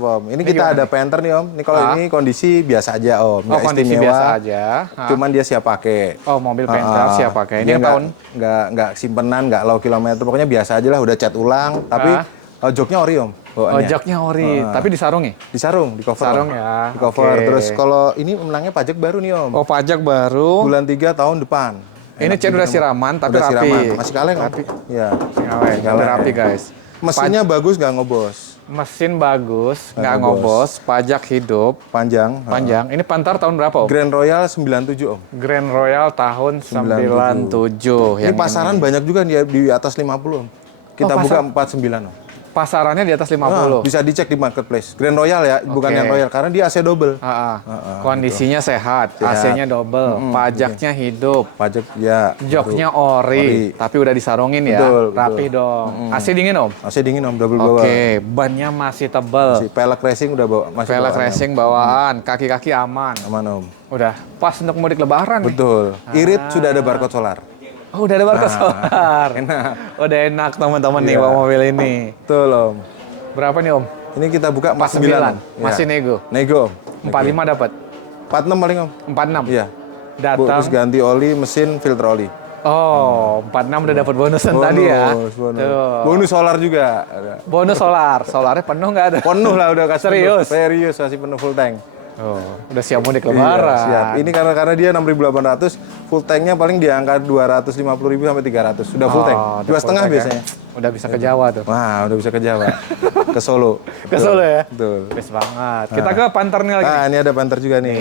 Om. Ini kita ada Panther nih Om. Ini kalau ini kondisi biasa aja Om. Nggak kondisi istimewa. biasa aja. Cuman dia siap pakai. Oh, mobil Panther siap pakai. Ini tahun? Nggak simpenan, nggak low kilometer. Pokoknya biasa aja lah. Udah cat ulang. Tapi joknya ori Om. Oh, joknya ori. Tapi disarung ya? Disarung, di cover. Sarung ya. Di cover. Terus kalau ini menangnya pajak baru nih Om. Oh, pajak baru. Bulan 3 tahun depan. Ini cat udah siraman, tapi udah rapi. Siraman. Masih kaleng Om. Iya. Masih kaleng. Udah rapi guys. Mesinnya bagus, nggak ngobos. Mesin bagus, nggak ngobos, pajak hidup, panjang. Ini Panther tahun berapa Om? Grand Royal 97 Om. Grand Royal tahun 97. Ini pasaran banyak juga di atas 50 Om. Kita buka 49 Om. Pasarannya di atas 50. Bisa dicek di marketplace. Grand Royal ya, bukan yang Royal karena dia AC double. Kondisinya sehat, AC-nya double, pajaknya hidup. Pajak ya. Joknya ori, tapi udah disarungin ya. Rapi dong. AC dingin Om? AC dingin Om, double bawah. Bannya masih tebel. Pelek racing udah bawa, masih pelek racing bawaan, kaki-kaki aman. Aman Om. Udah pas untuk mudik lebaran. Betul. Irit sudah ada barcode solar. Oh, udah ada barcode solar. Enak. Udah enak teman-teman nih bawa mobil ini. Betul Om. Berapa nih Om? Ini kita buka 49. Masih nego. Nego Om. 45 dapat. 46 paling Om. 46. Iya. Datang. Terus ganti oli, mesin, filter oli. Oh, 46 udah dapat bonusan tadi ya. Bonus solar juga. Bonus solar. Solarnya penuh nggak ada? Penuh lah udah kasih. Serius masih penuh full tank. Oh, udah siap mudik lebaran. Siap. Ini karena dia 6.800, full tanknya paling di angka 250.000 sampai 300. Sudah full tank. 2,5 biasanya. Udah bisa ke Jawa tuh. Wah, udah bisa ke Jawa. Ke Solo. Ke Solo ya? Betul. Best banget. Kita ke Panther nih lagi. Ini ada Panther juga nih.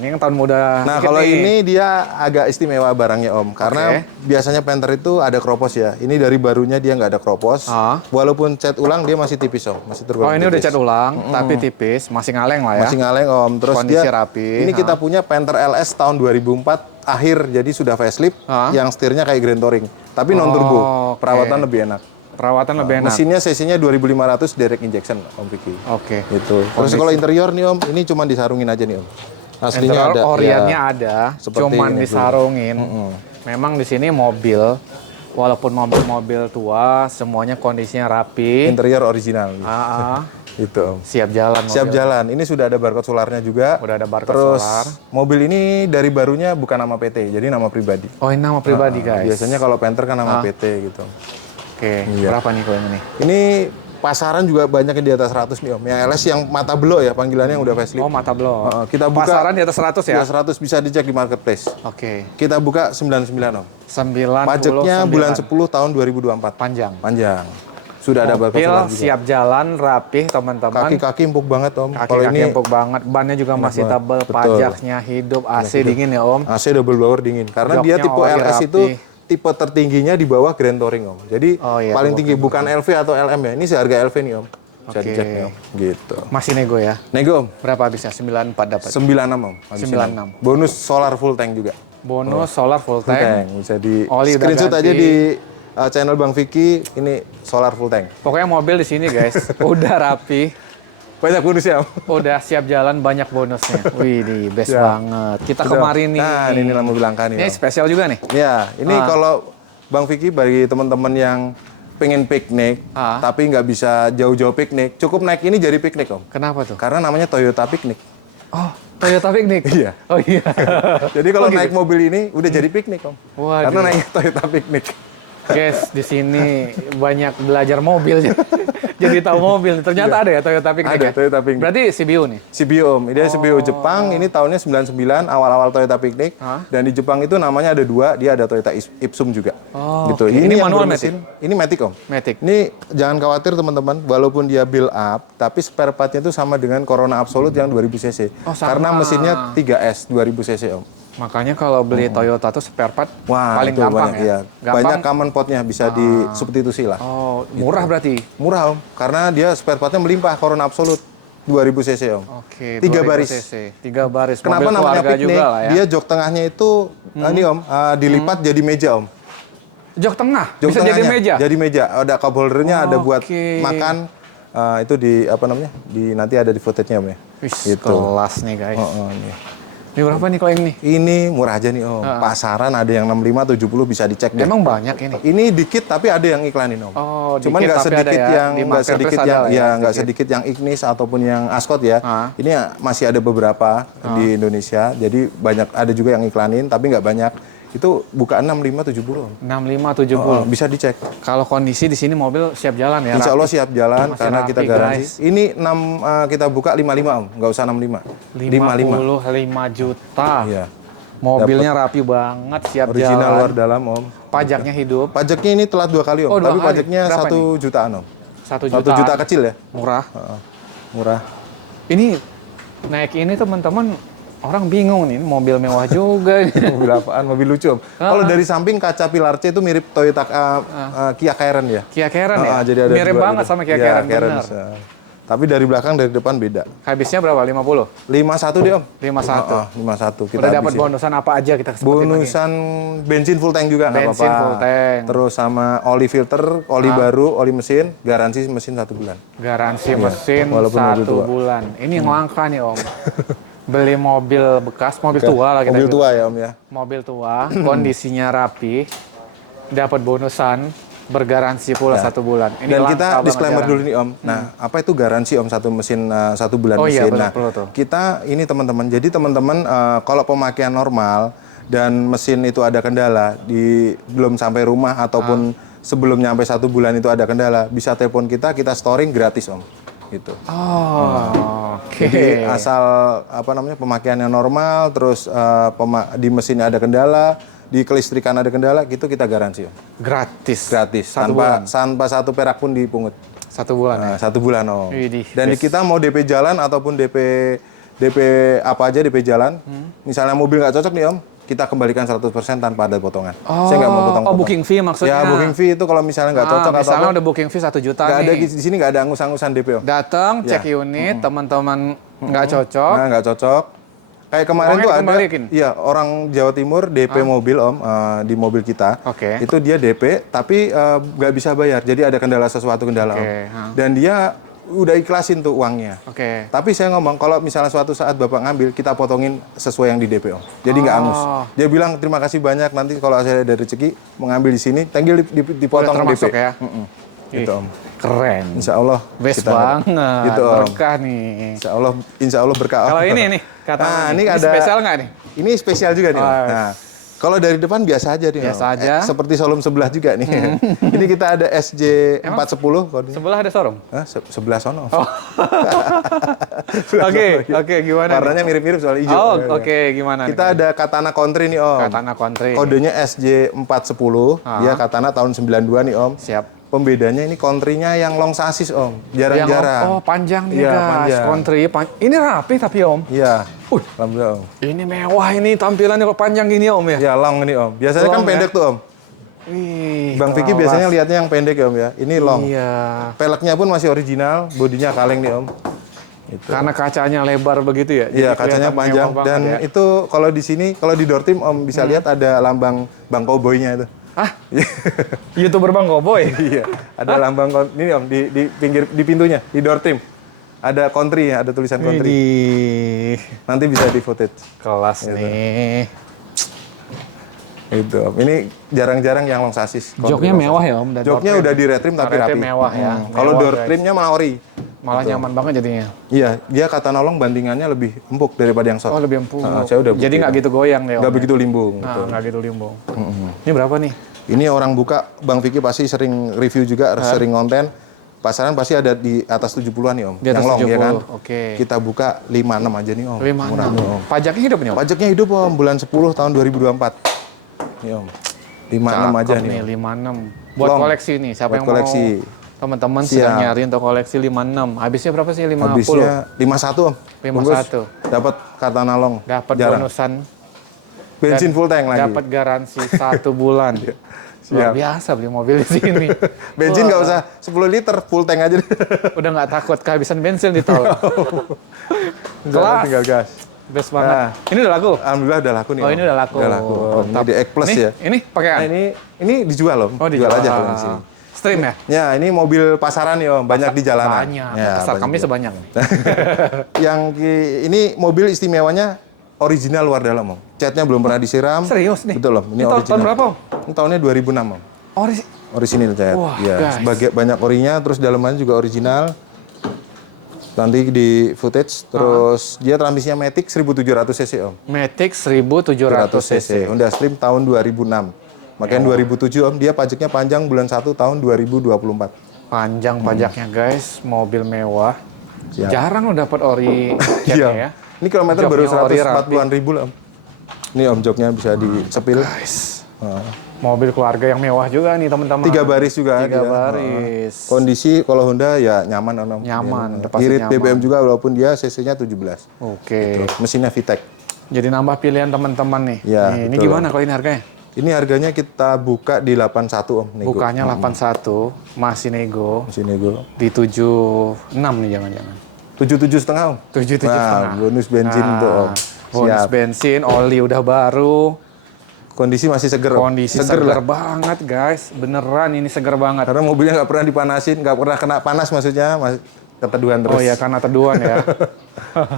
Ini yang tahun muda. Nah, kalau ini dia agak istimewa barangnya Om. Karena biasanya Panther itu ada kropos ya. Ini dari barunya dia nggak ada kropos. Walaupun cat ulang dia masih tipis Om. Masih tergolong ini udah cat ulang, tapi tipis. Masih ngaleng lah ya. Masih ngaleng Om. Terus kondisi dia rapi. Ini kita punya Panther LS tahun 2004 akhir. Jadi sudah facelift. Yang setirnya kayak Grand Touring. Tapi non turbo. Perawatan lebih enak. Perawatan lebih enak. Mesinnya cc-nya 2500 direct injection Om Vicky. Itu. Terus kalau interior nih Om, ini cuma disarungin aja nih Om. Aslinya ada. Oriannya ada, cuman disarungin. Memang di sini mobil, walaupun mobil-mobil tua, semuanya kondisinya rapi. Interior original. Itu Om. Siap jalan. Siap jalan. Ini sudah ada barcode solarnya juga. Udah ada barcode solar. Mobil ini dari barunya bukan nama PT, jadi nama pribadi. Oh, ini nama pribadi guys. Biasanya kalau Panther kan nama PT gitu. Berapa nih kalau ini? Ini pasaran juga banyak yang di atas 100 nih Om. Yang LS yang mata belok ya panggilannya yang udah facelift. Oh, mata belok. Kita buka pasaran di atas 100 ya? Di atas 100 bisa dicek di marketplace. Kita buka 99 Om. 99. Pajaknya bulan 10 tahun 2024. Panjang. Sudah ada barcode solar juga. Siap jalan, rapih teman-teman. Kaki-kaki empuk banget Om. Kaki-kaki empuk banget. Bannya juga masih tebal. Pajaknya hidup. AC dingin ya Om. AC double blower dingin. Karena dia tipe LS itu tipe tertingginya di bawah Grand Touring Om. Jadi paling tinggi bukan LV atau LM ya. Ini seharga LV nih Om. Bisa dicek nih Om. Gitu. Masih nego ya? Nego Om. Berapa bisa? 94 dapat? 96 Om. 96. Bonus solar full tank juga. Bonus solar full tank. Bisa di screenshot aja di channel Bang Vicky. Ini solar full tank. Pokoknya mobil di sini guys. Udah rapi. Banyak bonusnya. Udah siap jalan, banyak bonusnya. Wih, nih best banget. Kita kemarin nih. Nah, ini mobil langka nih. Ini spesial juga nih. Ya, ini kalau Bang Vicky bagi teman-teman yang pengen piknik, tapi nggak bisa jauh-jauh piknik, cukup naik ini jadi piknik Om. Kenapa tuh? Karena namanya Toyota Piknik. Oh, Toyota Piknik? Iya. Oh iya. Jadi kalau naik mobil ini udah jadi piknik Om. Waduh. Karena naik Toyota Piknik. Guys, di sini banyak belajar mobil. Jadi tahu mobil. Ternyata ada ya Toyota Piknik. Ada Toyota Piknik. Berarti CBU nih? CBU Om. Ini CBU Jepang. Ini tahunnya 99 awal-awal Toyota Piknik. Dan di Jepang itu namanya ada 2. Dia ada Toyota Ipsum juga. Gitu. Ini manual mesin. Ini Matic Om. Matic. Ini jangan khawatir teman-teman. Walaupun dia build up, tapi spare partnya itu sama dengan Corona Absolute yang 2000 cc. Karena mesinnya 3S 2000 cc Om. Makanya kalau beli Toyota tuh spare part paling gampang banyak, ya? Gampang. Banyak common potnya bisa disubstitusi lah. Oh, murah berarti? Murah Om, karena dia spare partnya melimpah Corona Absolute 2000 cc Om. 3 baris. 3 baris. Kenapa namanya piknik? Juga lah ya? Dia jok tengahnya itu ini Om, dilipat jadi meja Om. Jok tengah? Jok bisa jadi meja? Jadi meja. Ada cup holdernya, ada buat makan. Itu di apa namanya? Nanti ada di footage-nya Om ya. Gitu. Kelas nih guys. Ini. Ini berapa nih kalau ini? Ini murah aja nih Om. Pasaran ada yang 65, 70 bisa dicek deh. Emang banyak ini? Ini dikit tapi ada yang iklanin Om. Oh, cuman nggak sedikit ya. nggak sedikit yang Ignis ataupun yang Ascot ya. Ini masih ada beberapa di Indonesia. Jadi banyak, ada juga yang iklanin tapi nggak banyak. Itu bukaan 65, 70 Om. 65, 70. Bisa dicek. Kalau kondisi di sini mobil siap jalan ya? Insya Allah siap jalan karena rapi, kita garansi. guys. Ini kita buka 55 Om, nggak usah 65. 55 juta. Iya. Mobilnya rapi banget, siap Original jalan. luar dalam Om. Pajaknya hidup. Pajaknya ini telat 2 kali Om, Oh, 2 tapi kali. pajaknya Berapa 1 jutaan Om. 1 1 juta. juta kecil ya. Murah. Murah. Ini naik ini teman-teman, orang bingung nih, mobil mewah juga. Mobil apaan? Mobil lucu Om. Kalau dari samping kaca pilar C itu mirip Toyota Kia Carens ya. Kia Carens ya? Jadi ada mirip dua banget gitu. sama Kia Iya, Carens, bener. Tapi dari belakang, dari depan beda. Habisnya berapa? 50? 51 deh Om. 51. 51. Kita Udah dapat habisin. bonusan apa aja kita sebutin Bonusan bensin full tank juga nggak apa-apa. Bensin full tank. Terus sama oli filter, oli baru, oli mesin, garansi mesin 1 bulan. Garansi mesin walaupun mobil 1 tua. bulan. Ini yang langka nih Om. Beli mobil bekas, mobil tua lah kita Mobil bilang. tua ya Om ya. Mobil tua, kondisinya rapi, dapat bonusan, bergaransi pula 1 bulan. Ini Dan langka kita banget disclaimer jarang. dulu nih Om. Nah, apa itu garansi Om 1 mesin 1 bulan Oh iya, mesin? betul, Nah, perlu tuh. kita ini teman-teman. Jadi teman-teman kalau pemakaian normal dan mesin itu ada kendala belum sampai rumah ataupun sebelum nyampe 1 bulan itu ada kendala, bisa telepon kita storing gratis Om. Gitu. Oh, oke. Jadi asal pemakaiannya normal, terus di mesinnya ada kendala, di kelistrikan ada kendala, gitu kita garansi Om. Gratis. Gratis, 1 bulan. tanpa 1 perak pun dipungut. 1 bulan ya? 1 bulan Om. Widih, Dan di kita mau DP jalan ataupun DP apa aja, DP jalan. Misalnya mobil nggak cocok nih Om, kita kembalikan 100% tanpa ada potongan. Saya nggak mau potong-potong. Booking fee maksudnya? Ya, booking fee itu kalau misalnya nggak cocok atau misalnya apa, udah booking fee 1 juta nggak ada nih. di sini, nggak ada angus-angusan DP Om. Datang, cek unit, teman-teman nggak cocok. Nah, nggak cocok. Kayak kemarin Uangnya tuh ada, dikembalikan? iya, orang Jawa Timur DP mobil Om, di mobil kita. Oke. Itu dia DP, tapi nggak bisa bayar. Jadi ada kendala kendala Oke, Om. Dan dia udah ikhlasin tuh uangnya. Oke. Tapi saya ngomong, kalau misalnya suatu saat Bapak ngambil, kita potongin sesuai yang di DP Om. Jadi nggak angus. Dia bilang, terima kasih banyak, nanti kalau saya ada rezeki, mengambil di sini, tinggal dipotong Udah termasuk DP. ya? Gitu Om. Keren. Insya Allah. Best kita- banget. Gitu Om. Berkah nih. Insya Allah berkah Om. Kalau ini nih, kata ini ada spesial nggak nih? Ini spesial juga nih Om. Oh, Nah, kalau dari depan biasa aja nih Om. Biasa aja. Seperti showroom sebelah juga nih. Ini kita ada SJ 410. Sebelah ada showroom? Sebelah sono. Oke, gimana nih? Warnanya mirip-mirip soal hijau. Oh, oke, gimana nih? Kita ada Katana Country nih Om. Katana Country. Kodenya SJ 410. Dia Katana tahun 92 nih Om. Siap. Pembedanya ini country-nya yang long sasis Om. Jarang-jarang. Oh, panjang nih Iya, guys. panjang. Country. Ini rapi tapi Om. Iya. Alhamdulillah Om. Ini mewah ini tampilannya kok panjang gini Om ya? Ya long ini Om. Biasanya Long kan pendek ya? tuh Om. Wih, Bang Vicky kelas. biasanya lihatnya yang pendek ya Om ya. Ini long. Iya. Peleknya pun masih original, bodinya kaleng nih Om. Itu. Karena kacanya lebar begitu ya? Iya, jadi kacanya kelihatan panjang. mewah banget Dan ya. itu kalau di sini, kalau di door team Om bisa lihat ada lambang Bang Cowboy-nya itu. Ah, YouTuber Bang Cowboy? Iya, ada lambang ini Om di pinggir, di pintunya, di door team. Ada country, ada tulisan country. Widih. Nanti bisa di footage. Kelas nih. Itu Om. Ini jarang-jarang yang long sasis. Joknya mewah ya Om? Dan Joknya door udah di retrim tapi Retrim rapi. mewah ya. Kalau Mewah, door guys. trimnya malah ori. Malah nyaman banget jadinya. Iya, dia kata nolong bandingannya lebih empuk daripada yang short. Oh, lebih empuk. Saya udah Jadi nggak gitu goyang deh Om? nggak begitu limbung. Nah, nggak gitu limbung. Ini berapa nih? Ini orang buka, Bang Vicky pasti sering review juga, sering konten. Pasaran pasti ada di atas 70-an nih Om. Di atas yang long 70, ya kan. oke. Kita buka 56 aja nih Om. 56. Murah nih, Om. Pajaknya hidup nih Om? Pajaknya hidup Om, bulan 10 tahun 2024. Nih Om. 56 aja Cakep nih. Om. 56. Buat Long. koleksi nih, siapa Buat yang koleksi. mau teman-teman Siap. sedang nyari untuk koleksi 56. Habisnya berapa sih? 50. Habisnya 51 Om. 51. Dapat Katana long. Dapat Jarang. bonusan, Bensin full tank lagi. dapat garansi 1 bulan. Luar Siap. biasa beli mobil di sini. Bensin nggak usah 10 liter, full tank aja. Udah nggak takut kehabisan bensin di tol. Kelas. Tinggal gas. Best banget. Nah. Ini udah laku? Alhamdulillah udah laku nih. Oh, Om. ini udah laku. Udah laku. Om. Ini Top. di X Plus Nih, ya. Ini pakai Nah, ini dijual Om. Oh, Jual aja kalau di sini. Stream ya? Ya, ini mobil pasaran nih Om, banyak di jalanan. Banyak. Ya, Kesal banyak kami juga. sebanyak. Ini mobil istimewanya original luar dalam, Om. Catnya belum pernah disiram. Serius nih? Betul, Om. Ini tahun original. berapa, Om? Ini tahunnya 2006, Om. Orisinil cat. Wah, ya, guys. sebagai banyak orinya, terus dalamannya juga original. Nanti di footage, terus dia transmisinya Matic 1700 cc, Om. Matic 1700 cc. Honda Stream tahun 2006. Makanya 2007, Om, dia pajaknya panjang bulan 1 tahun 2024. Panjang pajaknya, guys. Mobil mewah. Siap. Jarang lo dapat ori catnya ya. Ini kilometer baru Joknya ori 140-an ribu lah, Om. Ini, Om, joknya bisa disepil. Guys. Mobil keluarga yang mewah juga nih, teman-teman. 3 baris juga. 3 baris. Kondisi kalau Honda ya nyaman, Om. Nyaman, Ya. pasti Irit nyaman. BBM juga walaupun dia cc-nya 17. Oke. Mesinnya VTEC. Jadi nambah pilihan teman-teman nih. Ya, Nih, ini betul. gimana kalau ini harganya? Ini harganya kita buka di 81, Om. Nego. Bukanya 81, masih nego. Mesin nego. Di 76 nih jangan-jangan. 77,5, Om. 77,5. Nah, bonus bensin tuh, Om. Bonus Siap. bensin, oli udah baru. Kondisi masih seger, Om. Kondisi seger banget, guys. Beneran ini seger banget. Karena mobilnya nggak pernah dipanasin, nggak pernah kena panas maksudnya, masih keteduhan terus. Oh ya, karena teduhan ya.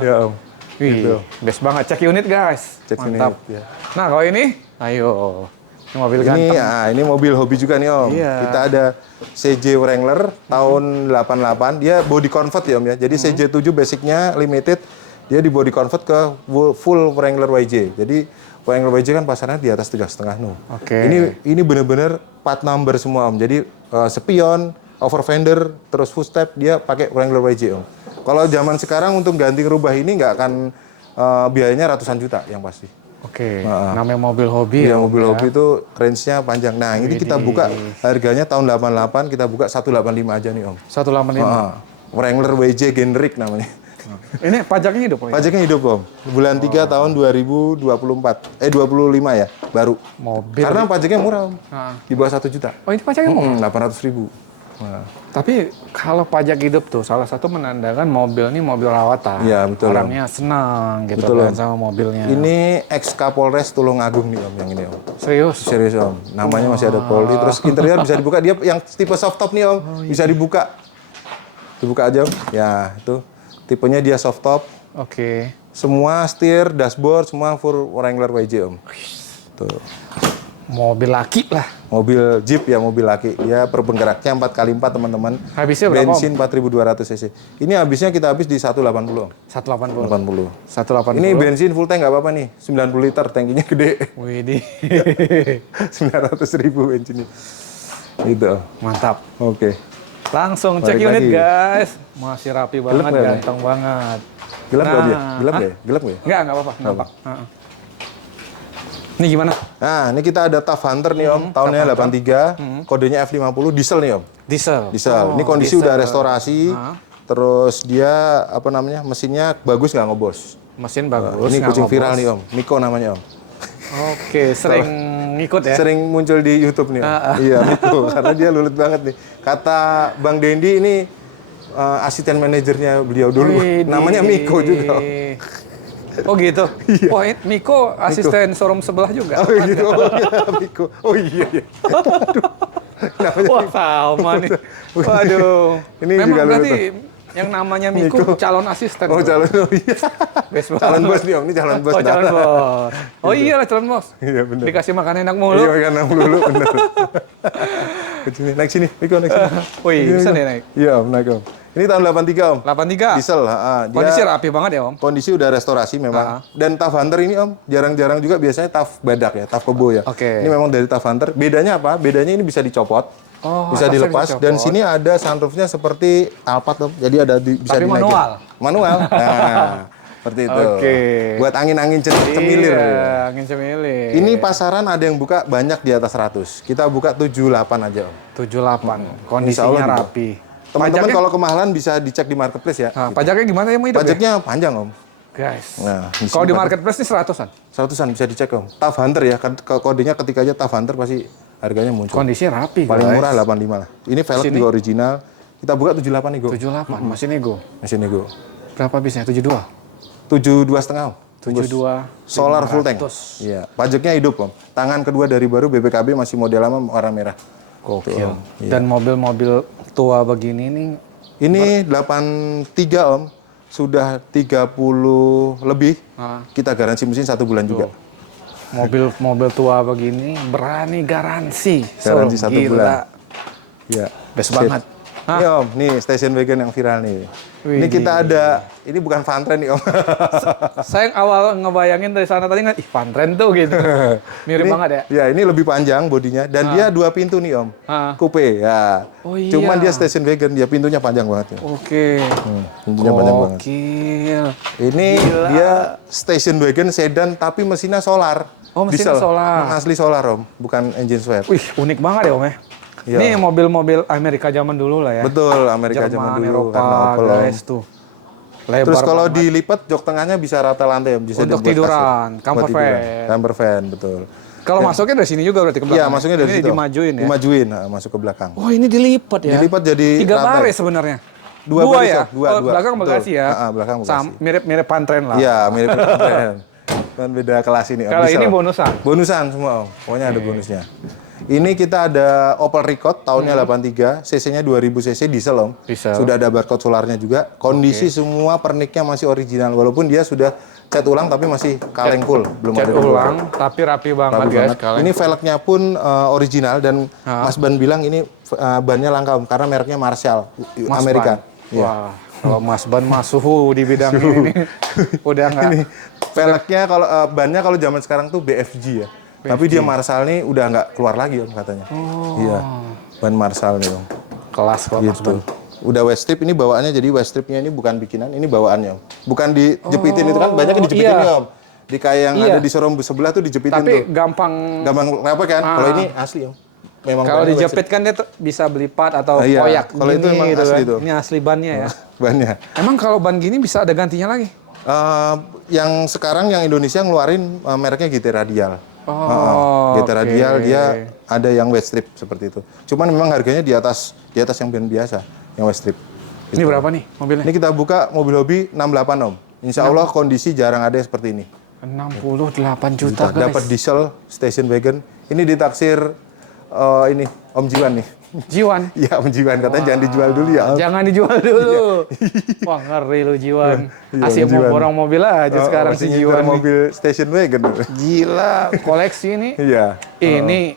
Ya, Om. Wih, best banget. Cek unit, guys. Cek Mantap. unit, ya. Nah, kalau ini, ayo. Ini mobil Ini, ganteng. ini mobil hobi juga nih, Om. Iya. Kita ada CJ Wrangler tahun 88. Dia body convert ya, Om ya. Jadi CJ7 basicnya limited, dia di body convert ke full Wrangler YJ. Jadi Wrangler YJ kan pasarnya di atas 3,5 no. Oke. Ini bener-bener plat number semua, Om. Jadi spion, over fender, terus full step dia pakai Wrangler YJ, Om. Kalau zaman sekarang untuk ganti rubah ini nggak akan biayanya ratusan juta yang pasti. Oke, namanya mobil hobi Iya, ya. mobil Om, ya. hobi itu range-nya panjang. Nah, ini kita buka harganya tahun 88, kita buka 185 aja nih, Om. 185. Wrangler WJ generic namanya. Ini pajaknya hidup, Om? Pajaknya hidup, Om. Bulan 3 tahun 2024. 25 ya, baru. Mobil. Karena pajaknya murah, Om. Ah. Di bawah 1 juta. Oh, ini pajaknya mau? 800.000. Nah, Tapi kalau pajak hidup tuh salah satu menandakan mobil ini mobil rawatan. Iya, betul, Om. Orangnya senang gitu Betul, kan Om. sama mobilnya. ini ex Kapolres Tulungagung nih, Om, yang ini, Om. Serius? Serius, Om. Namanya masih ada Polri. Terus interior bisa dibuka. Dia yang tipe soft top nih, Om. Bisa dibuka. Dibuka aja, Om. Ya, itu. Tipenya dia soft top. Oke. Semua setir, dashboard, semua full Wrangler YJ, Om. Tuh. Mobil laki lah. Mobil Jeep ya, mobil laki. Dia per penggeraknya 4x4, teman-teman. Habisnya berapa, Om? Bensin 4.200 cc. Ini habisnya kita habis di 180, Om. 180. 80. 180. Ini bensin full tank nggak apa-apa nih. 90 liter, tankinya gede. Widih. 900.000 bensinnya. Gitu. Mantap. Oke. Langsung cek Balik unit, lagi. guys. Masih rapi banget, nggak, Om? ganteng banget. Gelap nggak, Om, ya? Nah. Gelap Hah? nggak ya? Gelap nggak ya? Nggak apa-apa. Nampak. Heeh. Ini gimana? Nah, ini kita ada TAF Hunter nih, Om. Tahunnya 83. Kodenya F50. Diesel nih, Om. Diesel. Diesel. Ini kondisi udah restorasi. Terus dia, apa namanya, mesinnya bagus nggak ngebos. Mesin bagus. Ini nggak kucing ngobos. viral nih, Om. Miko namanya, Om. Oke, sering ngikut ya? Sering muncul di YouTube nih, Om. Iya, Miko. Karena dia lulut banget nih. Kata Bang Dendi ini asisten manajernya beliau dulu. Widih. Namanya Miko juga, Om. Oh gitu? Wah, Miko asisten showroom sebelah juga? Oh gitu, oh iya, Miko. Oh iya, iya. Aduh. Namanya Wah, sama nih. Waduh. Ini Memang juga berarti yang namanya Miko calon asisten. Oh, tuh. calon, oh iya. Best banget. Calon bos nih, Om. Ini calon bos. Oh, calon Nah. bos. Oh iya lah calon bos. Iya, bener. Dikasih makan enak mulu. Iya, kan dulu, bener. Ke sini, naik sini, Miko, naik sini. Wih, Naik sini, bisa Miko. deh naik. Iya, Om, naik, Om. Ini tahun 83, Om. 83. Diesel, dia Kondisi rapi banget ya, Om? kondisi udah restorasi memang. Dan TAF Hunter ini, Om, jarang-jarang juga biasanya TAF badak ya, TAF kebo ya. Oke. Ini memang dari TAF Hunter. Bedanya apa? Bedanya ini bisa dicopot. Oh, Bisa atasnya dilepas bisa dan copot. sini ada sunroofnya seperti Alphard, Om. Jadi ada bisa Tapi dinaikin. manual? Manual. Nah, seperti itu. Oke. Buat angin-angin cemilir. Iya, angin cemilir. Ini pasaran ada yang buka banyak di atas 100. Kita buka 78 aja, Om. 78. Insya Kondisinya Allah juga. rapi. Teman-teman Pajaknya- kalau kemahalan bisa dicek di marketplace ya. Nah, pajaknya gimana ya, mau hidup ya? Pajaknya panjang, Om. Guys. Nah, di Kalau sini di pajak- marketplace ini 100-an. 100-an bisa dicek, Om. TAF Hunter ya, kodenya ketik aja TAF Hunter pasti harganya muncul. Kondisinya rapi, Paling guys. murah 85 lah. Ini velg Sini? juga original. Kita buka 78 nih, Go. 78, masih nego. Mesin nego. Berapa bisnya? 72? 72,5, Om. 72. Solar full tank. 500. Iya, pajaknya hidup, Om. Tangan kedua dari baru BPKB masih model lama warna merah. Gokil. Om. Dan mobil-mobil tua begini nih, Ini 83, Om. sudah 30 lebih, kita garansi mesin 1 bulan juga. Mobil tua begini berani garansi. Garansi 1 gila. bulan. Ya, Best banget. Nih Om, nih station wagon yang viral nih. Ini kita ada, ini bukan Fantren nih Om. Saya awal ngebayangin dari sana tadi nggak, ih Fantren tuh gitu. Mirip banget ya. Ya, ini lebih panjang bodinya dan dia 2 pintu nih Om. Coupe ya. Oh iya. Cuman dia station wagon, dia pintunya panjang banget ya. Oke. Pintunya panjang banget. Gokil. Ini dia station wagon sedan tapi mesinnya solar. Oh, mesinnya Diesel. solar. Asli solar Om, bukan engine swap. Wih, unik banget ya Om ya. Iya. Ini mobil-mobil Amerika zaman dulu lah ya. Betul, Amerika zaman dulu. Eropa, karena Opel, Om. guys tuh. Lebar Terus kalau banget. dilipat jok tengahnya bisa rata lantai Om. Bisa Untuk dibuat tiduran, kasur. camper Buat tiduran. van. Camper van, betul. Kalau masuknya dari sini juga berarti ke belakang. Iya, masuknya dari ini situ. dimajuin ya. Dimajuin, masuk ke belakang. Oh, ini dilipat ya. Dilipat jadi 3 rantai. baris sebenarnya. Dua baris, ya? Om. Dua. Belakang Betul. bagasi ya. Belakang bagasi. Mirip-mirip Pantren lah. Iya, mirip van. Kan beda kelas ini Om. Kalau Diesel. ini bonusan. Bonusan semua Om. Pokoknya ada bonusnya. Ini kita ada Opel Recode tahunnya 83, cc-nya 2000 cc diesel Om. Diesel. Sudah ada barcode solarnya juga. Kondisi semua perniknya masih original walaupun dia sudah cat ulang tapi masih kaleng full, belum Cat ada ulang, tapi rapi banget rapi guys. banget. Ini velgnya pun original dan Mas Ban bilang ini bannya langka Om karena mereknya Marshall Mas Amerika. Ban. Wah, kalau Mas Ban mah suhu di bidang ini udah nggak. Ini velgnya kalau bannya kalau zaman sekarang tuh BFG ya. Tapi dia Marshall nih udah nggak keluar lagi Om katanya. Iya, ban Marshall nih Om. Kelas kok Mas Ban. Gitu. Udah west strip ini bawaannya, jadi west stripnya ini bukan bikinan, ini bawaannya Om. Bukan dijepitin itu kan banyak yang dijepitin nih Om. Di kayak yang ada di showroom sebelah tuh dijepitin Tapi tuh. gampang Gampang ngapa kan? Kalau ini asli Om. Memang kalau bannya west dijepit kan dia bisa belipat atau iya. koyak. Kalau itu gini emang gitu asli kan. tuh. Ini asli bannya ya. bannya. Emang kalau ban gini bisa ada gantinya lagi? Yang sekarang yang Indonesia ngeluarin mereknya GT Radial. GT oke. Radial dia ada yang west strip seperti itu. Cuman memang harganya di atas yang band biasa, yang west strip. Ini berapa nih mobilnya? Ini kita buka mobil hobi 68 Om. Insya Allah kondisi jarang ada seperti ini. 68 juta guys. Dapat diesel station wagon. Ini ditaksir ini Om Jiwan nih. Jiwan. Iya Om Jiwan katanya jangan dijual dulu ya Om. Jangan dijual dulu. Wah ngeri lu Jiwan. Iya, Asik Om mau Jiwan. borong mobil aja sekarang si masih Jiwan. nyetir nih. mobil station wagon. Gila, koleksi nih. Iya. Ini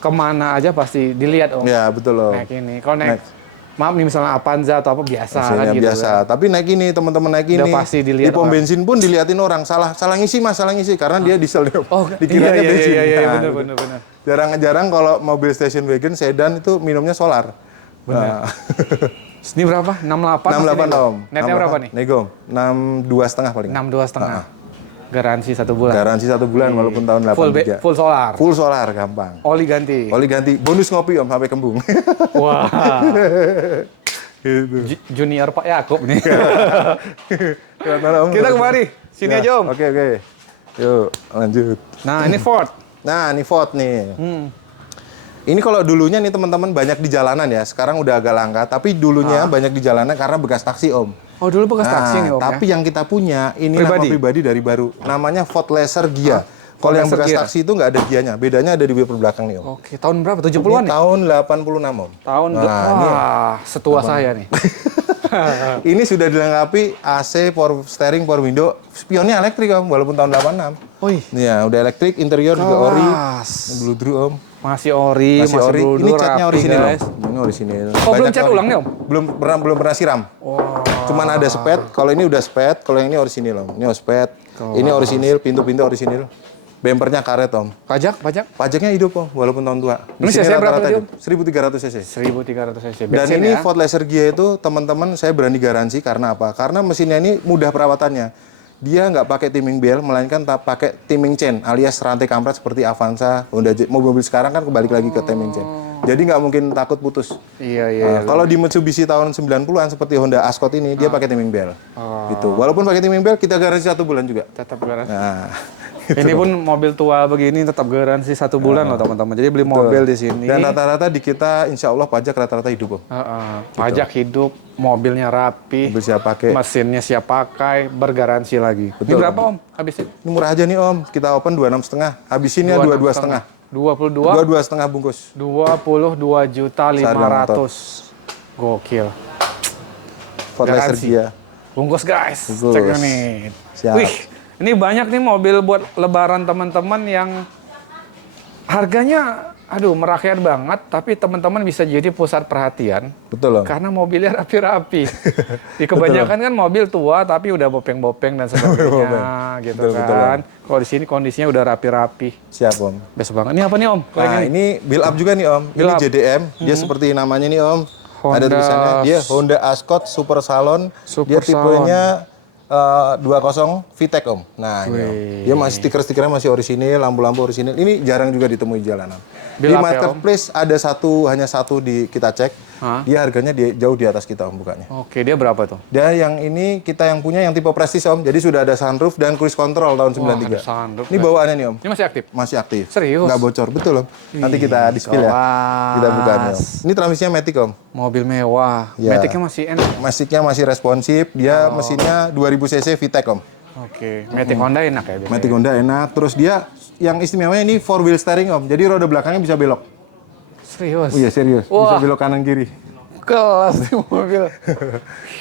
kemana aja pasti dilihat Om. Ya betul Om. Naik ini. Kalau naik, maaf nih misalnya Avanza atau apa biasa kan Mesinnya gitu. biasa. Kan. Tapi naik ini teman-teman naik Udah ini. pasti dilihat di pom orang. bensin pun diliatin orang. Salah ngisi Mas, salah ngisi karena dia diesel. Oh, dikiranya bensin. iya, Nah, bener. Jarang-jarang kalau mobil station wagon sedan itu minumnya solar. Bener. Ini berapa? 68? 68 Om. Netnya berapa nih? Nego, 62,5 paling. 62,5. Garansi 1 bulan. Garansi 1 bulan walaupun tahun 83. Full solar. Full solar gampang. Oli ganti. Oli ganti, bonus ngopi Om sampai kembung. Wah. Gitu. Junior Pak Yakub nih. Gimana, Om? Kita kemari. Sini Ya, aja Om. Oke. Yuk, lanjut. Nah ini Ford. Nah, ini Ford nih. Ini kalau dulunya nih teman-teman banyak di jalanan ya. Sekarang udah agak langka, tapi dulunya banyak di jalanan karena bekas taksi Om. Oh dulu bekas taksi nih Om Tapi ya? yang kita punya ini nama pribadi dari baru. Namanya Ford Laser Gia. Kalau yang Laser bekas Gia. taksi itu nggak ada gianya. Bedanya ada di bumper belakang nih Om. Oke, tahun berapa? 70-an Ini ya? tahun 86 Om. Tahun wah, setua saya nih. Ini sudah dilengkapi AC, power steering, power window. Spionnya elektrik Om, walaupun tahun 86. Wih. Iya, udah elektrik, interior juga ori. Bludru Om. Masih ori, masih ori. bludur, Ini catnya rapi, orisinil guys. Om. Ini orisinil. Oh, belum Banyak cat ori. ulang nih Om? Belum pernah siram. Wah. Cuman ada spet, kalau ini udah spet, kalau yang ini orisinil Om. Ini spet, ini orisinil, pintu-pintu orisinil. Bempernya karet Om. Pajak? Pajaknya hidup Om, walaupun tahun tua. Ini Di sini cc berapa rata-rata tadi, Om? 1300 cc. 1300 cc. Dan Bensin ini ya? Ford Laser Gia itu teman-teman saya berani garansi karena apa? Karena mesinnya ini mudah perawatannya. Dia nggak pakai timing bel, melainkan pakai timing chain alias rantai kampret seperti Avanza, Honda, mobil-mobil sekarang kan kebalik lagi ke timing chain. Jadi nggak mungkin takut putus. Iya. Kalau di Mitsubishi tahun 90-an seperti Honda Ascot ini, dia pakai timing bel. Gitu. Walaupun pakai timing bel, kita garansi 1 bulan juga. Tetap garansi. Nah, Ini pun mobil tua begini tetap garansi 1 bulan loh teman-teman. Jadi beli mobil di sini. dan rata-rata di kita, insya Allah pajak rata-rata hidup Om. Pajak hidup, mobilnya rapi, Mobil siap pakai. mesinnya siap pakai, bergaransi lagi. Ini Betul, berapa Om? Habisin? Ini murah aja nih Om, kita open 26,5. Habisinnya 22,5. 22? 22,5 bungkus. 22.500.000. Gokil. Ford Laser Garansi. Gia. Bungkus guys, Bungkus. cek nih. Siap. Wih, ini banyak nih mobil buat lebaran teman-teman yang harganya, aduh merakyat banget, tapi teman-teman bisa jadi pusat perhatian. Betul, Om. Karena mobilnya rapi-rapi. Di kebanyakan kan mobil tua tapi udah bopeng-bopeng dan sebagainya gitu Betul, kan. Kalau di sini kondisinya udah rapi-rapi. Siap, Om. Best banget. Ini apa nih Om? Nah, ini build up juga nih, Om. Build Ini up. JDM. Dia seperti namanya nih, Om. Ada Honda tulisannya. Dia Honda Ascot Super Salon. Super Dia tipenya 20 VTEC, Om. Nah, ini, Om. Dia masih stiker-stikernya masih orisinil, lampu-lampu orisinil. Ini jarang juga ditemui di jalanan. Build Di up ya, marketplace ada hanya satu di kita cek. Hah? Dia harganya jauh di atas kita, Om, bukanya. Oke, dia berapa tuh? Dan yang ini kita yang punya yang tipe Prestige, Om. Jadi sudah ada sunroof dan cruise control tahun 93. ada sunroof, Ini bawaannya nih, Om. Ini masih aktif? Masih aktif. Serius? Nggak bocor, betul, Om. Nanti kita di-spill ya. kelas. Kita buka nih, Om. Ini transmisinya Matic, Om. Mobil mewah. Ya. Matic-nya masih enak. Matic-nya masih responsif. Dia mesinnya 2000 cc VTEC, Om. Oke, Matic Honda enak ya biasanya? Matic Honda enak. Terus dia yang istimewanya ini 4 wheel steering, Om. Jadi roda belakangnya bisa belok. Serius? Oh iya, serius. Bisa Wah. belok kanan kiri. Kelas nih mobil.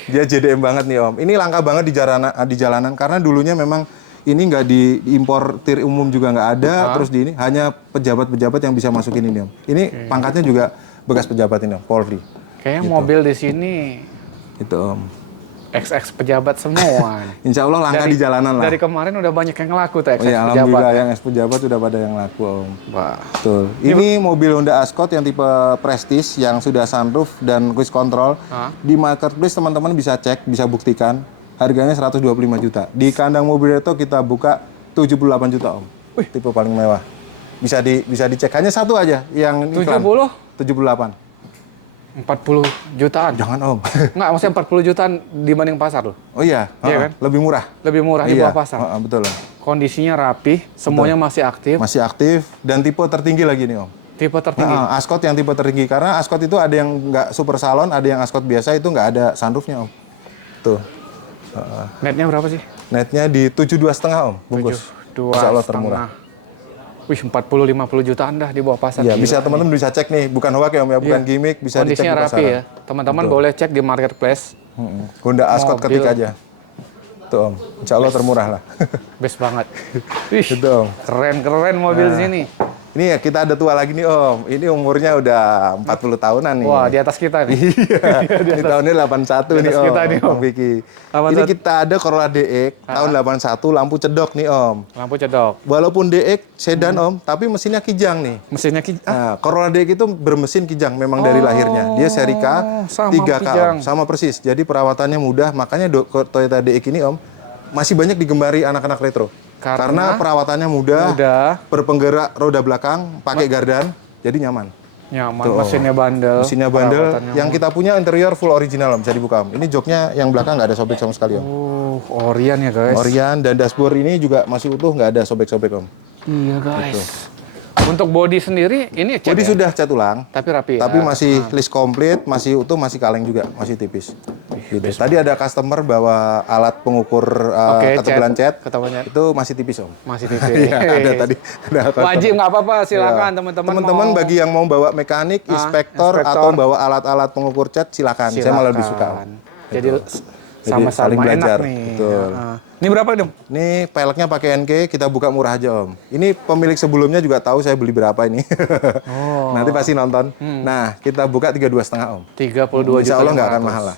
Dia JDM banget nih, Om. Ini langka banget di jalanan karena dulunya memang ini nggak diimportir umum juga nggak ada. Terus di ini hanya pejabat-pejabat yang bisa masukin ini, Om. Ini pangkatnya juga bekas pejabat ini, Om. Polri. Kayaknya mobil di sini Itu, Om. ex pejabat semua. Insya Allah langka di jalanan lah. Dari kemarin udah banyak yang laku tuh ex Oh iya, pejabat. alhamdulillah yang ex pejabat sudah pada yang laku, Om. Wah. Betul. Ini mobil Honda Ascot yang tipe Prestige yang sudah sunroof dan cruise control. Di marketplace teman-teman bisa cek, bisa buktikan. Harganya 125 juta. Di kandang mobil itu kita buka 78 juta, Om. Tipe paling mewah. Bisa dicek. Hanya satu aja yang iklan. 70? 78. 40 jutaan. Jangan, Om. Enggak, maksudnya 40 jutaan dibanding pasar loh. Oh iya, Iya kan? lebih murah. Lebih murah di Iya, bawah pasar. betul, Om. Kondisinya rapi, semuanya masih aktif. Masih aktif dan tipe tertinggi lagi nih, Om. Tipe tertinggi. Ascot yang tipe tertinggi karena Ascot itu ada yang nggak super salon, ada yang Ascot biasa itu nggak ada sunroofnya, Om. Tuh. Netnya berapa sih? Netnya di 72,5, Om. Bungkus. 72,5. Insya Allah termurah. Wih, 40-50 jutaan dah di bawah pasar. Iya, Gila. bisa teman-teman bisa cek nih, bukan hoax ya, Om ya, bukan gimmick, bisa dicek Kondisinya di rapi pasaran. ya. Teman-teman boleh cek di marketplace. Honda Ascot Mobil. ketik aja. Tuh, Om. Insya Allah termurah lah. Best banget. Wih, Itu, Om. keren-keren mobil sini. Ini ya kita ada tua lagi nih, Om. Ini umurnya udah 40 tahunan nih. Wah, di atas kita nih. Iya, ini tahunnya 81 nih, atas Om. kita nih, Om. Vicky. 81. Ini kita ada Corolla DX tahun 81, lampu cedok nih, Om. Lampu cedok. Walaupun DX sedan, Om, tapi mesinnya kijang nih. Mesinnya Nah, Corolla DX itu bermesin kijang memang dari lahirnya. Dia seri K, sama 3K, kijang. Om. Sama persis. Jadi perawatannya mudah, makanya Toyota DX ini, Om, masih banyak digembari anak-anak retro. Karena perawatannya mudah, berpenggerak roda belakang, pakai gardan, jadi nyaman. nyaman, Tuh. mesinnya bandel. Mesinnya bandel, perawatannya yang kita punya interior full original, Om, bisa dibuka, Om. Ini joknya yang belakang nggak ada sobek sama sekali, Om. Orion ya guys. Orion dan dashboard ini juga masih utuh, nggak ada sobek-sobek, Om. Iya guys. Untuk body sendiri ini cat Jadi ya? sudah cat ulang, Tapi rapi ya. tapi masih list komplit, masih utuh, masih kaleng juga, masih tipis. Gitu. Tadi ada customer bawa alat pengukur ketebalan cat, ketebalan cat. itu masih tipis, Om. Masih tipis. Iya, ada tadi. Ada customer. Wajib nggak apa-apa, silakan teman-teman. Teman-teman mau- bagi yang mau bawa mekanik, inspektor, atau bawa alat-alat pengukur cat, silakan. Saya malah lebih suka, Om. Jadi saling sama-sama belajar. enak nih. Betul. Ya. Ini berapa dong? Ini peleknya pakai NK, kita buka murah aja, Om. Ini pemilik sebelumnya juga tahu saya beli berapa ini. Nanti pasti nonton. Nah, kita buka 32,5, Om. 32 Insya juta. Allah nggak akan mahal lah.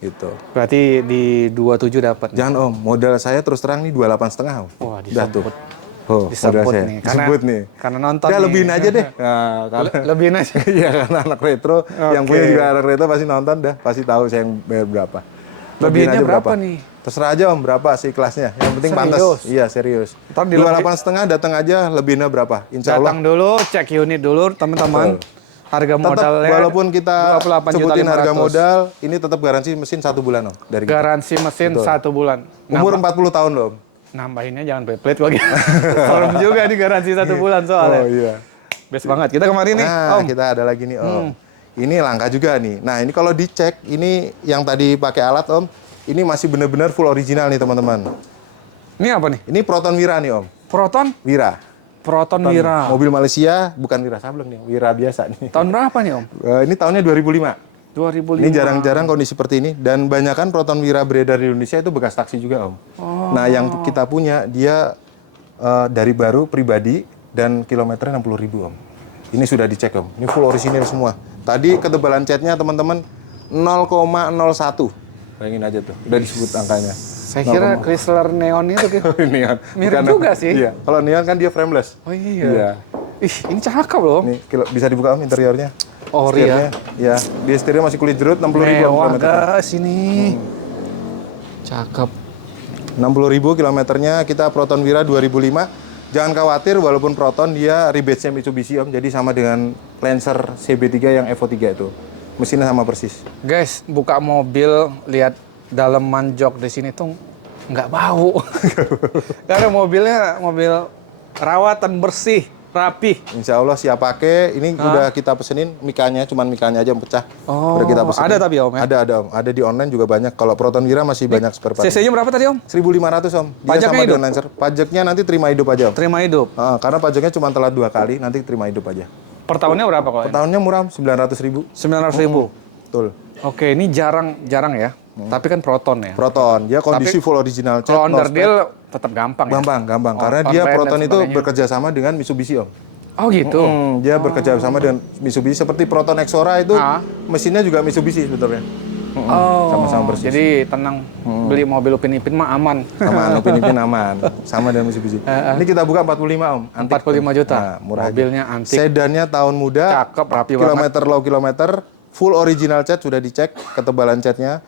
Gitu. Berarti di 27 dapat. Jangan, Om. Modal saya terus terang nih 28,5, Om. Wah, Udah tuh. disebut. Oh, Disebut modal saya. nih. Karena- Disebut nih. Karena nonton Ya, nih. lebihin aja deh. Nah, karena Lebihin aja. Iya, karena anak retro, yang punya juga anak retro pasti nonton dah, pasti tahu saya yang bayar berapa. Lebihin Lebihinnya aja berapa nih? Terserah aja, Om, berapa sih kelasnya. Yang penting pantas. Serius? Iya, serius. Ntar 28,5 datang aja, lebihnya berapa? Insya Allah. Datang dulu, cek unit dulu teman-teman. Harga Tetap modalnya walaupun kita 28 juta sebutin harga 500. modal, ini tetap garansi mesin 1 bulan, Om. Dari kita. Garansi mesin 1 bulan. Umur 40 tahun, loh, Om. Nambahinnya jangan pelit lagi. Serem juga nih garansi 1 bulan soalnya. Oh iya. Best banget. Kita kemarin nih, Nah, Om. kita ada lagi nih, Om. Ini langka juga nih. Nah, ini kalau dicek, ini yang tadi pakai alat, Om, ini masih benar-benar full original nih, teman-teman. Ini apa nih? Ini Proton Wira nih, Om. Proton? Wira. Proton Wira. Mobil Malaysia, bukan Wira Sableng nih, Wira biasa nih. Tahun berapa nih, Om? Ini tahunnya 2005. 2005. Ini jarang-jarang kondisi seperti ini. Dan banyak kan Proton Wira beredar di Indonesia itu bekas taksi juga, Om. Nah, yang kita punya, dia dari baru pribadi dan kilometernya 60.000, Om. Ini sudah dicek, Om. Ini full orisinil semua. Tadi ketebalan catnya teman-teman 0,01. Bayangin aja tuh, udah disebut angkanya. Saya kira Chrysler Neon itu gitu. Neon. Mirip juga sih. Iya. Kalau Neon kan dia frameless. Oh iya. Iya. Ih, ini cakep loh. Ini bisa dibuka, Om, interiornya. Ori ya. Ya, di setirnya masih kulit jerut, 60.000 Mewah kilometer. guys ini. Cakep. 60.000 kilometernya. Kita Proton Wira 2005. Jangan khawatir, walaupun Proton dia rebate-nya Mitsubishi, Om. Jadi sama dengan Lancer CB3 yang Evo 3 itu. Mesinnya sama persis. Guys, buka mobil, lihat daleman jok di sini tuh nggak bau. Karena mobilnya mobil rawatan bersih, rapih. Insya Allah siap pakai. Ini udah kita pesenin mikanya, cuman mikanya aja yang pecah. Oh, udah kita pesenin. ada tapi, Om, ya? Ada, Om. Ada di online juga banyak. Kalau Proton Wira masih banyak spare part. CC-nya berapa tadi, Om? 1.500, Om. Dia Pajaknya sama hidup? dengan Lancer. Pajaknya nanti terima hidup aja, Om. Terima hidup. Karena pajaknya cuma telat 2 kali, nanti terima hidup aja. Per tahunnya berapa kok? Tahunnya murah, 900.000. 900.000. Betul. Oke, ini jarang ya. Tapi kan Proton ya. Proton, dia kondisi full original. Kalau under deal tetap gampang ya. Gampang. Karena dia on-brand Proton dan itu sebagainya. bekerja sama dengan Mitsubishi, Om. Oh gitu. Dia bekerja sama dengan Mitsubishi. Seperti Proton Exora itu mesinnya juga Mitsubishi sebetulnya. Sama-sama persis. Jadi tenang, beli mobil Upin Ipin mah aman. Sama Upin Ipin aman. Sama dengan Mitsubishi. Ini kita buka 45, Om. Antik. 45 juta. Nah, murah Mobilnya aja. antik. Sedannya tahun muda. Cakep, rapi kilometer low kilometer. Full original cat sudah dicek ketebalan catnya.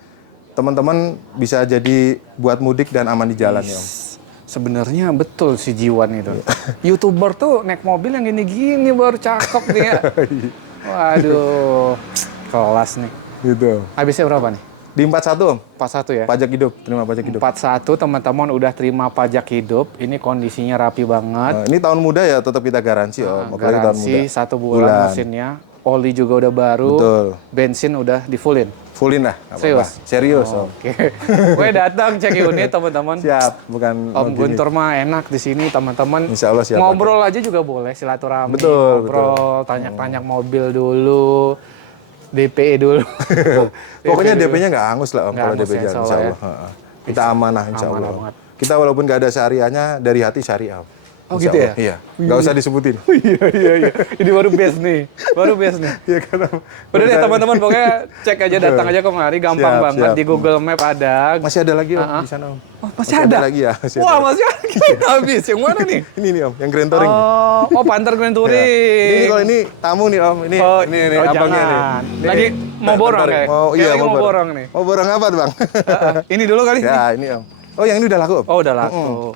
Teman-teman bisa jadi buat mudik dan aman di jalan, ya, Om. Sebenarnya betul si Jiwan itu. YouTuber tuh naik mobil yang gini-gini baru cakep nih ya. Waduh, kelas nih. Gitu. Habisnya berapa nih? Di 41, Om. 41 ya? Pajak hidup, terima pajak hidup. 41 teman-teman udah terima pajak hidup. Ini kondisinya rapi banget. Ini tahun muda ya, tetap kita garansi, Om. Apalagi tahun muda. Garansi 1 bulan mesinnya. Oli juga udah baru. Betul. Bensin udah di fullin. Fullin lah. nggak Serius? apa-apa. Serius, Om. Oke. Gue datang cek unit teman-teman. Siap, bukan Om gini. Guntur mah enak di sini teman-teman. Insya Allah siap. Ngobrol aja juga boleh, silaturahmi. Betul, ngobrol, tanya-tanya mobil dulu, DP dulu. Pokoknya DP-nya nggak hangus lah, Om, Nggak kalau hangus DP ya, jalan, insya insya Allah Allah. Kita amanah, insya Amanah Allah. banget. Kita walaupun nggak ada syariahnya, dari hati syariah, Om. Oh Insya gitu ya? Allah. Iya, nggak usah disebutin. Iya. Ini baru best nih. Iya kan, Om? Udah deh teman-teman, pokoknya cek aja, datang aja kemari, gampang Siap, banget. siap. Di Google Map ada. Masih ada lagi, Om, di sana, Om. Oh, masih ada? lagi ya. Wah, masih ada. Habis. Yang mana nih? Ini nih, Om, yang Grand Touring. Oh, Panther Grand Touring. Ini kalau ini tamu nih, Om. Ini abangnya nih. jangan. Ini Lagi mau borong Touring. kayak. Iya, Kayak lagi mau borong nih. Mau borong apa, Bang? Ini dulu kali. Ya, ini, Om. Oh, yang ini udah laku, Om. Oh, udah laku.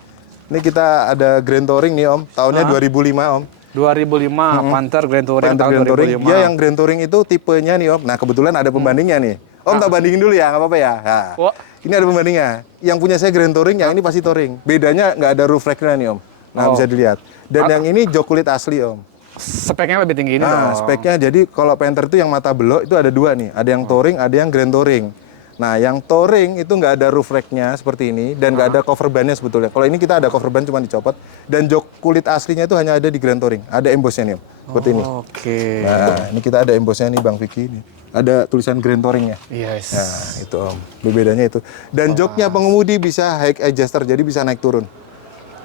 Ini kita ada Grand Touring nih, Om. Tahunnya 2005, Om. 2005 Panther Grand Touring Panther tahun Grand Touring. 2005. Dia yang Grand Touring itu tipenya nih, Om. Nah, kebetulan ada pembandingnya nih. Om, tak bandingin dulu ya, nggak apa-apa ya. Nah, Wah. ini ada pembandingnya. Yang punya saya Grand Touring, yang ini pasti Touring. Bedanya nggak ada roof rack-nya nih, Om. Nah, bisa dilihat. Dan yang ini jok kulit asli, Om. Speknya lebih tinggi ini Nah, dong. speknya jadi kalau Panther itu yang mata belok itu ada 2 nih. Ada yang Touring, ada yang Grand Touring. Nah, yang Touring itu nggak ada roof rack-nya seperti ini dan nggak ada cover band-nya sebetulnya. Kalau ini kita ada cover band cuma dicopot dan jok kulit aslinya itu hanya ada di Grand Touring. Ada embossnya nih, Om. Seperti ini. Oke. Nah, ini kita ada embossnya nih, Bang Vicky ini. Ada tulisan Grand Touring-nya. Yes. Nah, itu, Om. Bedanya itu. Dan joknya pengemudi bisa high adjuster, jadi bisa naik turun.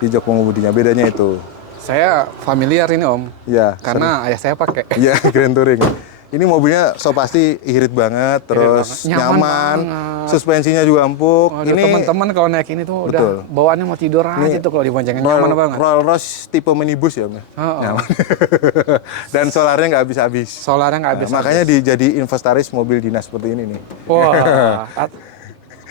Di jok pengemudinya, bedanya itu. Saya familiar ini Om. Ya, Karena ayah saya pakai. Iya, Grand Touring. Ini mobilnya so pasti irit banget, terus banget. Nyaman nyaman, banget. suspensinya juga empuk. Waduh, teman-teman kalau naik ini tuh udah bawaannya mau tidur aja tuh kalau diboncengin, nyaman banget. Rolls Royce tipe minibus ya, Om. Nyaman. Dan solarnya nggak habis-habis. Solarnya nggak habis. Makanya dijadi inventaris mobil dinas seperti ini nih. Wah.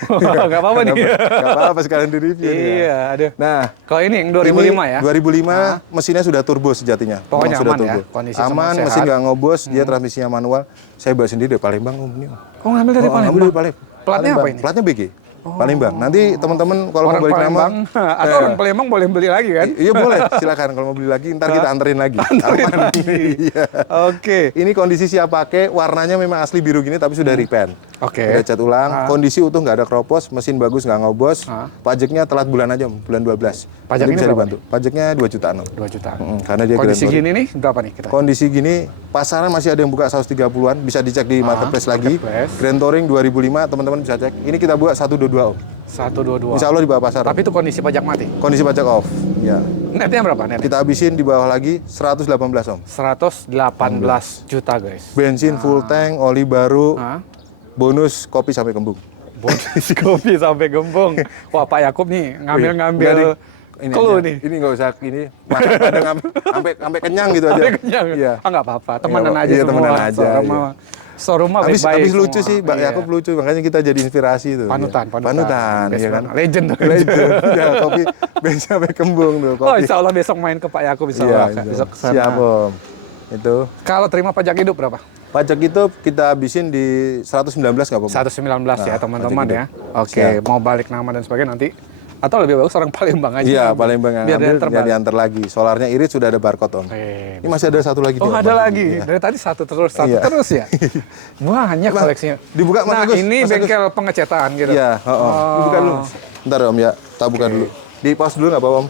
Nggak apa-apa nih. Nggak apa-apa sekalian di review. Iya, aduh. Nah, Kalau ini yang 2005 ya? 2005 mesinnya sudah turbo sejatinya. Pokoknya Memang sudah aman ya, turbo. kondisi semua aman, sehat. mesin nggak ngobos, dia transmisinya manual. Saya bawa sendiri dari Palembang, Om. Ini, Om. Oh, ngambil dari Palembang? Ngambil dari Palembang. Platnya apa ini? Platnya BG. Palembang. Nanti teman-teman kalau mau Orang balik nama, Palembang atau orang Palembang boleh beli lagi kan? iya boleh, silakan kalau mau beli lagi, ntar kita anterin lagi. Aman. Iya. Oke. Ini kondisi siap pakai, warnanya memang asli biru gini tapi sudah repaint. Oke. Udah cat ulang, kondisi utuh, nggak ada keropos, mesin bagus, nggak ngobos. Pajaknya telat bulan aja Om, bulan 12. Pajak Jadi ini bisa berapa dibantu. Pajaknya 2 jutaan Om. 2 juta. Karena dia Kondisi grand touring. gini nih berapa nih kita? Kondisi gini, pasaran masih ada yang buka 130-an, bisa dicek di marketplace lagi. Marketplace. Grand Touring 2005, teman-teman bisa cek. Ini kita buka 122 Om. 122. Insya Allah di bawah pasar. Tapi itu kondisi pajak mati. Kondisi pajak off. Ya. Netnya berapa netnya? Kita habisin di bawah lagi 118 Om. 118 juta guys. Bensin full tank, oli baru, Hah? bonus kopi sampai kembung. Bonus kopi sampai gembong. Wah Pak Yakub nih ngambil Ini clue aja. nih. Ini nggak usah ini. Kadang sampai kenyang gitu aja. Sampai kenyang. Iya. Ah nggak apa-apa, temenan Iya, aja iya, semua. temenan aja, Showroom mah Habis baik-baik lucu semua. sih, Mbak Iya. Yakub lucu, makanya kita jadi inspirasi tuh. Panutan, Iya. panutan. Panutan, Best iya kan? banget. Legend tuh. Legend. Ya, kopi bensin sampai kembung tuh Oh kopi. insya Allah besok main ke Pak Yakub insya Iya, Allah. insya Besok Allah. kesana. Siap Om. Itu Kalau terima pajak hidup berapa? pajak itu kita habisin di 119 nggak apa-apa. 119 ya teman-teman pajak ya. hidup. Oke, mau balik nama dan sebagainya nanti. Atau lebih bagus orang Palembang aja. Iya, Palembang yang Biar ngambil, diantar biar balik. diantar lagi. Solarnya irit sudah ada barcode Om. Ini masih ada satu lagi. Oh di Om. ada lagi. Iya. Dari tadi satu terus Iya. ya. Banyak koleksinya. Dibuka Mas Nah Agus, ini Mas Agus. bengkel pengecetan gitu. Iya, dibuka dulu. Ntar Om ya, kita buka dulu. Di pause dulu nggak apa-apa Om.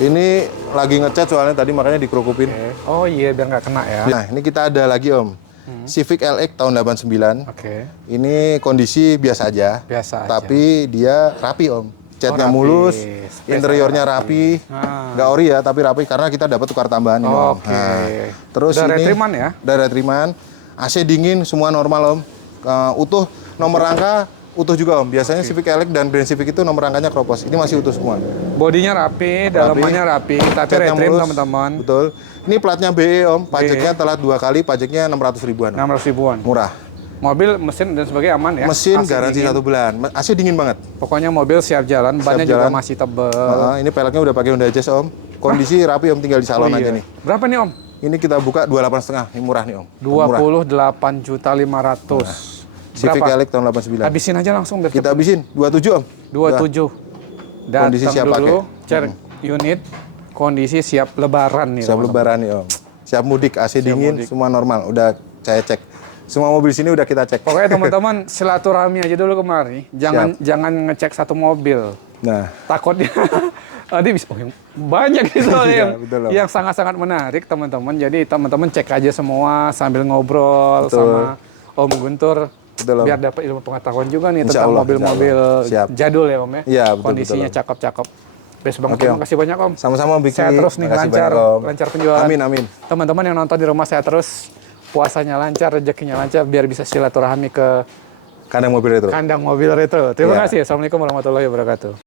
Ini lagi ngecat soalnya tadi makanya dikerukupin. Oh iya biar nggak kena ya. Nah, ini kita ada lagi Om. Civic LX tahun 89. Oke. Ini kondisi biasa aja. Biasa aja. Tapi dia rapi Om. Catnya rapi. mulus, Space interiornya rapi. Nggak ori ya, tapi rapi karena kita dapat tukar tambahan ini Om. Oke. Nah, terus Udah ini retriman ya? Udah retriman. AC dingin, semua normal Om. Utuh, nomor rangka utuh juga Om. Biasanya Civic LX dan Grand Civic itu nomor rangkanya kropos. Ini masih utuh semua. Bodinya rapi, dalamannya rapi, tapi Catnya retrim mulus. teman-teman. Betul. Ini platnya BE Om. Pajaknya telat 2 kali, pajaknya 600 ribuan. 600 ribuan. Murah. Mobil, mesin dan sebagainya aman ya. Mesin AC garansi dingin. 1 bulan. AC dingin banget. Pokoknya mobil siap jalan, bannya juga jalan. masih tebel. Ini peleknya udah pakai Honda Jazz Om. Kondisi rapi Om, tinggal di salon aja nih. Berapa nih Om? Ini kita buka 28,5. Ini murah nih Om. Murah. 28.500.000. Civic Berapa? LX tahun 89. Habisin aja langsung biar Kita habisin 27 Om. 27. Datang Kondisi siap dulu, pakai. cek unit, kondisi siap lebaran nih. Siap teman-teman. lebaran nih Om. Siap mudik, AC dingin, semua normal. Udah saya cek. Semua mobil sini udah kita cek. Pokoknya teman-teman silaturahmi aja dulu kemari. Jangan ngecek satu mobil. Nah, Takutnya nanti bisa banyak nih soalnya Iya, betul, Om. yang sangat-sangat menarik teman-teman. Jadi teman-teman cek aja semua sambil ngobrol sama Om Guntur. Betul, Om. Biar dapat ilmu pengetahuan juga nih Insya tentang Allah, mobil-mobil insya Allah. Siap. jadul ya Om ya. Iya, betul, Kondisinya betul, cakep-cakep. Best banget. Oke, Om. Terima kasih banyak Om. sama-sama Om Biki. Sehat terus nih, Makasih lancar, banyak, Om. lancar penjualan. Amin, amin. Teman-teman yang nonton di rumah saya terus puasanya lancar, rezekinya lancar, biar bisa silaturahmi ke Kandang mobil retro. kandang mobil retro. Terima Iya. kasih. Assalamualaikum warahmatullahi wabarakatuh.